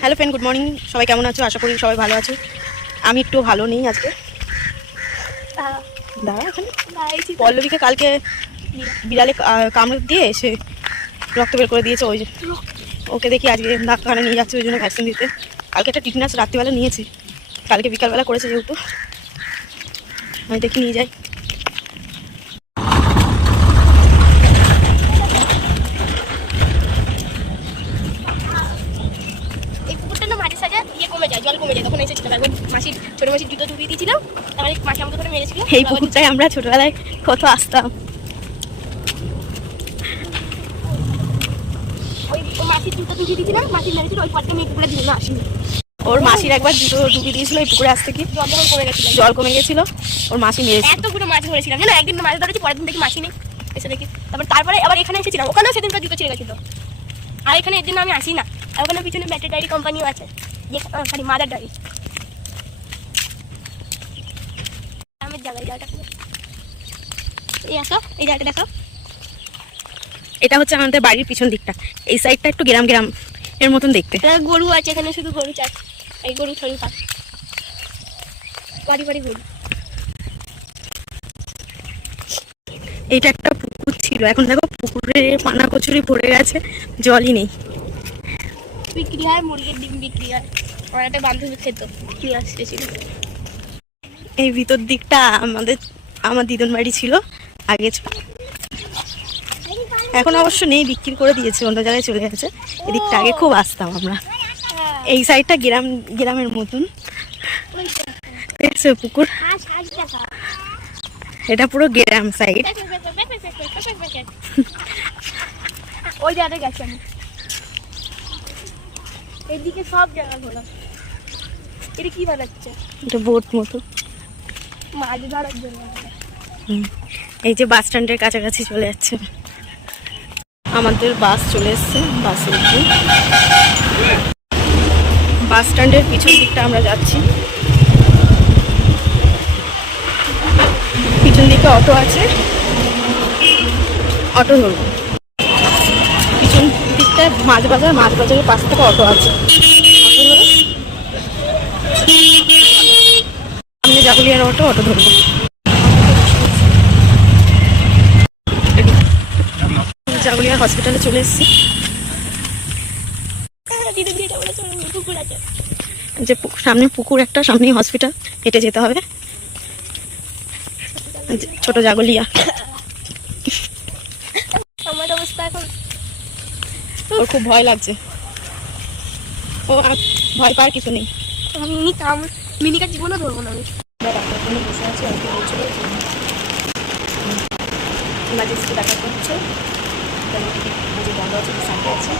Hello friend, good morning. সবাই কেমন আছো? আশা করি সবাই ভালো আছো। আমি একটু ভালো নেই আজকে। দাঁড়া, এখানে পল্লবীকে কালকে বিড়ালে কামড় দিয়ে এসে রক্ত বের করে দিয়েছে। ওই যে ওকে দেখি আজকে ডাক্তারখানে নিয়ে যাচ্ছে ওই জন্য ভ্যাকসিন দিতে। কালকে একটা টিটনাস রাত্রিবেলা নিয়েছে, কালকে বিকালবেলা করেছে যেহেতু, আমি দেখি নিয়ে যাই। এই পুকুরটায় আমরা ছোটবেলায় কত আসতাম। ওর মাসির একবার জুতো ডুবিয়ে দিয়েছিল এই পুকুরে, আসতে কি জল কমে গেছিল, ওর মাসি মেরেছে। এতগুলো মাছ ধরেছিলাম জানো, একদিন মাছ ধরেছি, পরের দিন দেখি মাসি নেই, এসে দেখি তারপরে আবার এখানে এসেছিলাম, ওখানেও সেদিনকার জুতো ছিঁড়ে গেছিল। আর এখানে এর জন্য আমি আসি না। আর ওখানে পিছনে ব্যাটারি ডায়েরি কোম্পানিও আছে, খালি মাদার ডায়েরি। গ্রামের জায়গায় জায়গাটা এই আসো, এই জায়গাটা দেখো। এটা হচ্ছে আমাদের বাড়ির পিছন দিকটা, এই সাইডটা একটু গ্রাম গ্রাম এর মতন দেখতে। গরু আছে এখানে, শুধু গরু চাষ, এই গরু ছড়ি পাক বাড়ি বাড়ি গরু। এইটা একটা পুকুর ছিল, এখন দেখো পুকুরের পানা কচুরি পড়ে গেছে, জলই নেই। বিক্রি হয়, মুরগির ডিম বিক্রি হয়। আমার একটা বান্ধবী খেত, নিয়ে আসতেছিল। এই ভিতর দিকটা আমার দিদুন বাড়ি ছিল আগে, এখন অবশ্য নেই, বিক্রি করে দিয়েছে, অন্য জায়গায় চলে গেছে। এদিকটা আগে খুব আসতাম আমরা। এই সাইডটা গ্রামের মতন দেখছো পুকুর, এটা পুরো গ্রাম সাইড। ওই জায়গাটা গেছি আমি, এইদিকে সব জায়গা ঘোরা। এটা কি বানাচ্ছে? এটা বোট মতো, মাছ ধরার জন্য। এই যে বাস স্ট্যান্ডের কাছাকাছি চলে যাচ্ছে, আমাদের বাস চলে এসছে। বাসে উঠে বাস স্ট্যান্ডের পিছন দিকটা আমরা যাচ্ছি। পিছন দিকে অটো আছে, অটো ধরবো। পিছন দিকটায় মাছ বাজারের পাশ থেকে অটো আছে, অটো ধরে সামনে জাগুলিয়ার অটো ধরবো। জাগুলিয়া হসপিটালে চলে এসেছি। যে সামনে পুকুর একটা, সামনেই হসপিটাল, হেঁটে যেতে হবে। ছোট জাগুলিয়া, আমার অবস্থা এখন, ওর খুব ভয় লাগছে। ও ভয় পায় কিছু নেই। মিনিকার জীবনও ধরবো না আমি। বসে আছি, ইমার্জেন্সি দেখাতে হচ্ছে, বন্ধ আছে, সামনে আছে,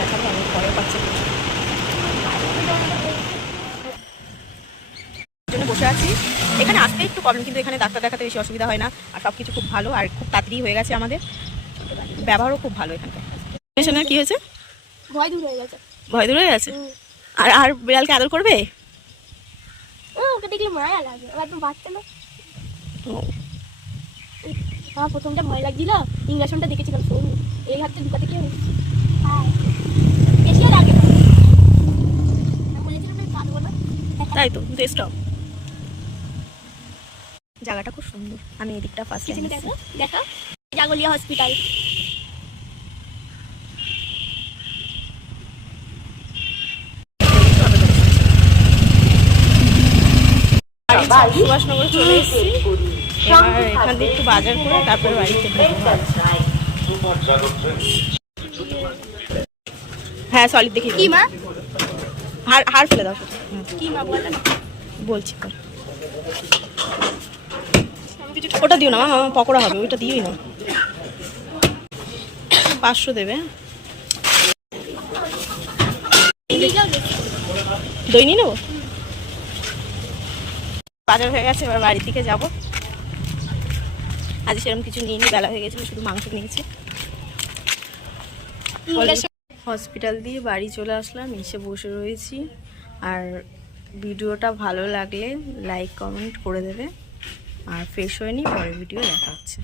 দেখাবো। আমি ভয় পাচ্ছি, জন্য বসে আছি। এখানে আসতে একটু প্রবলেম, কিন্তু এখানে ডাক্তার দেখাতে বেশি অসুবিধা হয় না, আর সব কিছু খুব ভালো, আর খুব তাড়াতাড়ি হয়ে গেছে। আমাদের ব্যবহারও খুব ভালো এখানকার। কি হয়েছে? ভয় দূর হয়ে গেছে। ভয় দূর হয়ে গেছে। আর বিড়ালকে আদর করবে? ওকে দেখলে মায়া লাগে, আবার তো বাচ্চা না। আমার প্রথমটা ভয় লাগছিল, ইঞ্জেকশনটা দেখেছিলাম, এই হাতটা ঢুকাতে কি বেশি লাগে না, বলেছিলাম পারবো না, তাই তো। স্টপ, জায়গাটা খুব সুন্দর। আমি এদিকটা ফার্স্ট টাইম দেখো দেখো, জাগুলিয়া হসপিটাল। সুভাষনগর চলে এসেছি। এবার এখান থেকে একটু বাজার করে তারপরে বাড়িতে। হ্যাঁ, সলিড দেখি। কি মা? হার ফেলে দাও। কি মা বল, বলছি ওটা দিও না মা, পকোড়া হবে, ওইটা দিওই না। 500 দেবে। দই নিয়ে নেবো। বাজার হয়ে গেছে, এবার বাড়ির দিকে যাবো। আজ সেরকম কিছু নিয়ে বেলা হয়ে গেছিলো, শুধু মাংস নিয়েছি। হসপিটাল দিয়ে বাড়ি চলে আসলাম, এসে বসে রয়েছি। আর ভিডিওটা ভালো লাগলে লাইক কমেন্ট করে দেবে, আর ফ্রেশ হয়ে নিই, পরের ভিডিও দেখা হচ্ছে।